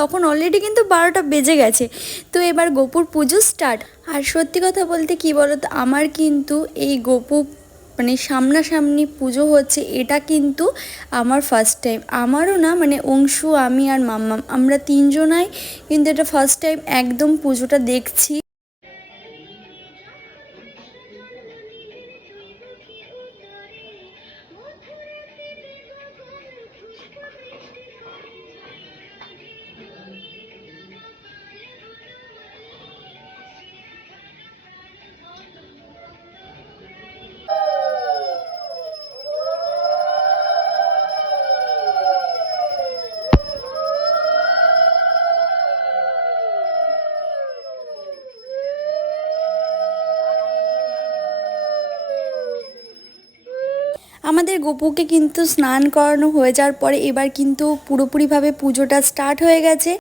তখন অলরেডি কিন্তু 12টা বেজে গেছে। তো এবার গোপুর পুজো স্টার্ট। আর সত্যি কথা বলতে কি বলতো, আমার কিন্তু এই গোপু মানে সামনাসামনি পুজো হচ্ছে এটা কিন্তু আমার ফার্স্ট টাইম। আমারও না, মানে অংশু, আমি আর মাম্মাম, আমরা তিনজনাই কিন্তু এটা ফার্স্ট টাইম একদম পুজোটা দেখছি। আমাদের গোপুকে কিন্তু স্নান করানো হয়ে যাওয়ার পরে এবার কিন্তু পুরোপুরিভাবে পুজোটা স্টার্ট হয়ে গেছে।